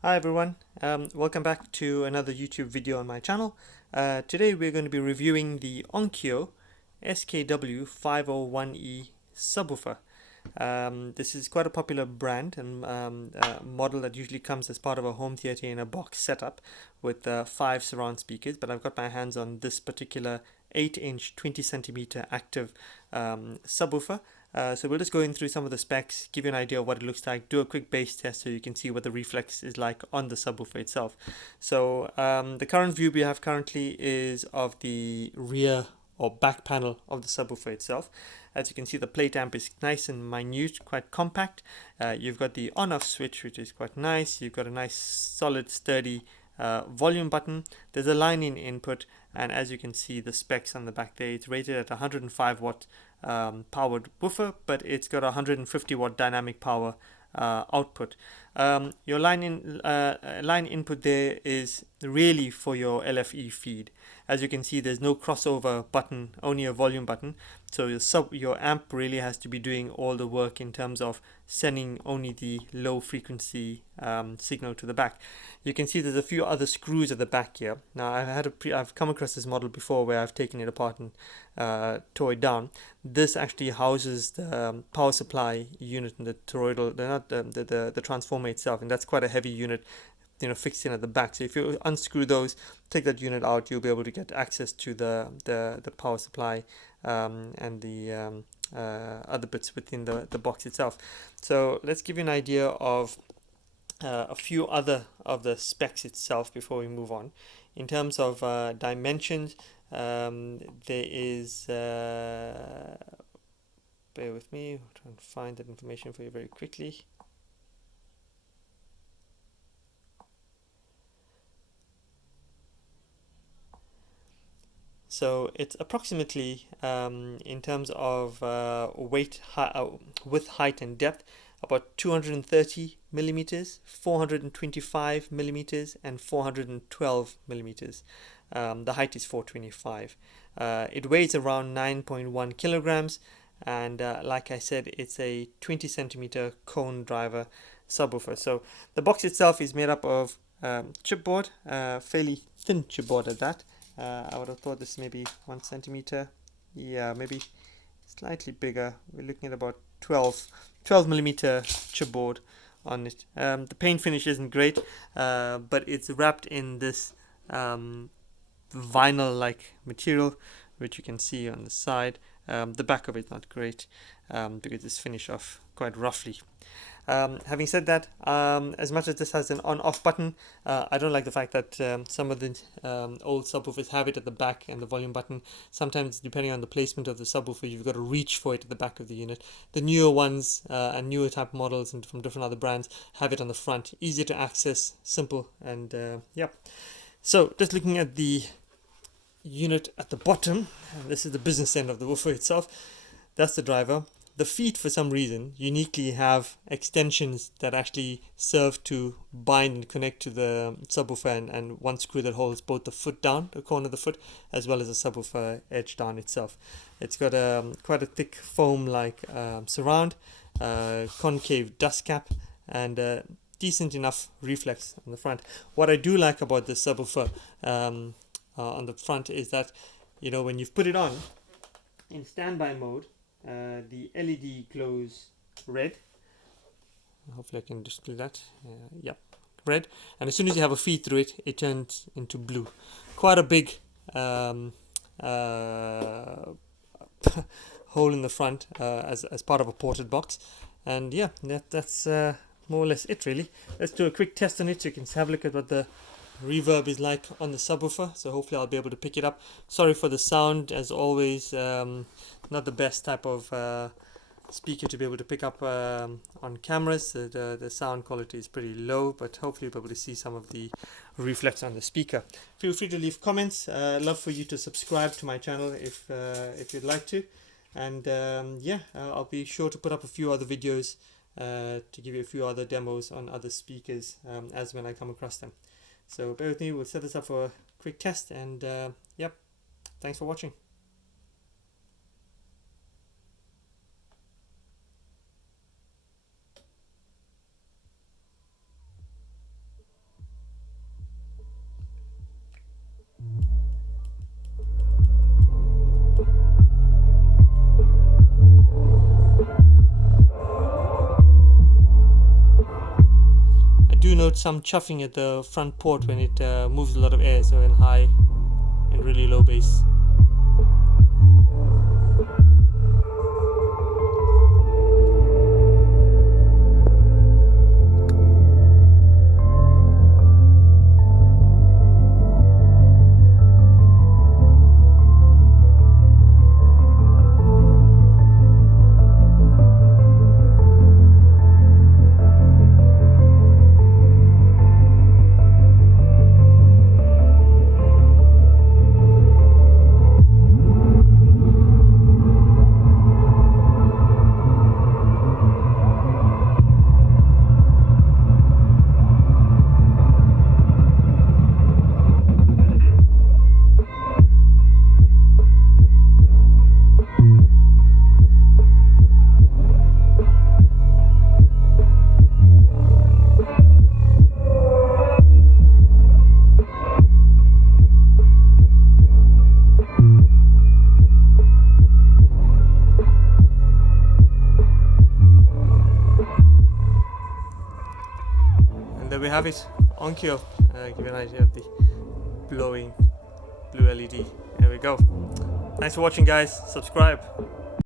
Hi everyone, welcome back to another YouTube video on my channel. Today we're going to be reviewing the Onkyo SKW-501E subwoofer. This is quite a popular brand and model that usually comes as part of a home theater in a box setup with 5 surround speakers, but I've got my hands on this particular 8-inch 20 centimeter active subwoofer. So we'll just go in through some of the specs, give you an idea of what it looks like, do a quick bass test so you can see what the reflex is like on the subwoofer itself. So the current view we have currently is of the rear or back panel of the subwoofer itself. As you can see, the plate amp is nice and minute, quite compact. You've got the on-off switch, which is quite nice. You've got a nice, solid, sturdy volume button. There's a line-in input, and as you can see, the specs on the back there, it's rated at 105 watt powered woofer, but it's got a 150 watt dynamic power output. Your line input there is really for your LFE feed. As you can see, there's no crossover button, only a volume button. So your amp really has to be doing all the work in terms of sending only the low frequency signal to the back. You can see there's a few other screws at the back here. Now I've come across this model before where I've taken it apart and tore it down. This actually houses the power supply unit and the toroidal, the transformer itself, and that's quite a heavy unit, fixed in at the back. So if you unscrew those, take that unit out, you'll be able to get access to the power supply and the other bits within the box itself. So let's give you an idea of a few other of the specs itself before we move on. In terms of dimensions, there is bear with me, I'll try and find that information for you very quickly. So it's approximately, in terms of width, height, and depth, about 230 millimeters, 425 millimeters, and 412 millimeters. The height is 425. It weighs around 9.1 kilograms, and like I said, it's a 20 centimeter cone driver subwoofer. So the box itself is made up of chipboard, fairly thin chipboard at that. I would have thought this maybe 1 centimeter. Yeah, maybe slightly bigger. We're looking at about 12 millimeter chipboard on it. The paint finish isn't great, but it's wrapped in this vinyl-like material, which you can see on the side. The back of it's not great because it's finished off quite roughly. Having said that, as much as this has an on-off button, I don't like the fact that some of the old subwoofers have it at the back and the volume button. Sometimes, depending on the placement of the subwoofer, you've got to reach for it at the back of the unit. The newer ones and newer type models and from different other brands have it on the front. Easier to access, simple, and yeah. So just looking at the unit at the bottom, this is the business end of the woofer itself. That's the driver. The feet, for some reason, uniquely have extensions that actually serve to bind and connect to the subwoofer, and one screw that holds both the foot down, the corner of the foot, as well as the subwoofer edge down itself. It's got quite a thick foam-like surround, concave dust cap, and decent enough reflex on the front. What I do like about this subwoofer on the front is that, when you've put it on in standby mode, the LED glows red. Hopefully I can display that. Yeah, red. And as soon as you have a feed through it, it turns into blue. Quite a big hole in the front as part of a ported box. And yeah, that's more or less it really. Let's do a quick test on it so you can have a look at what the reverb is like on the subwoofer. So hopefully I'll be able to pick it up. Sorry for the sound, as always. Not the best type of speaker to be able to pick up on cameras. The sound quality is pretty low, but hopefully you'll be able to see some of the reflex on the speaker. Feel free to leave comments. Love for you to subscribe to my channel if you'd like to, and yeah, I'll be sure to put up a few other videos to give you a few other demos on other speakers as when I come across them. So bear with me, we'll set this up for a quick test, and yep, thanks for watching. note some chuffing at the front port when it moves a lot of air, so in high and really low bass. There we have it, Onkyo. Give you an idea of the glowing blue LED. There we go. Thanks for watching, guys. Subscribe.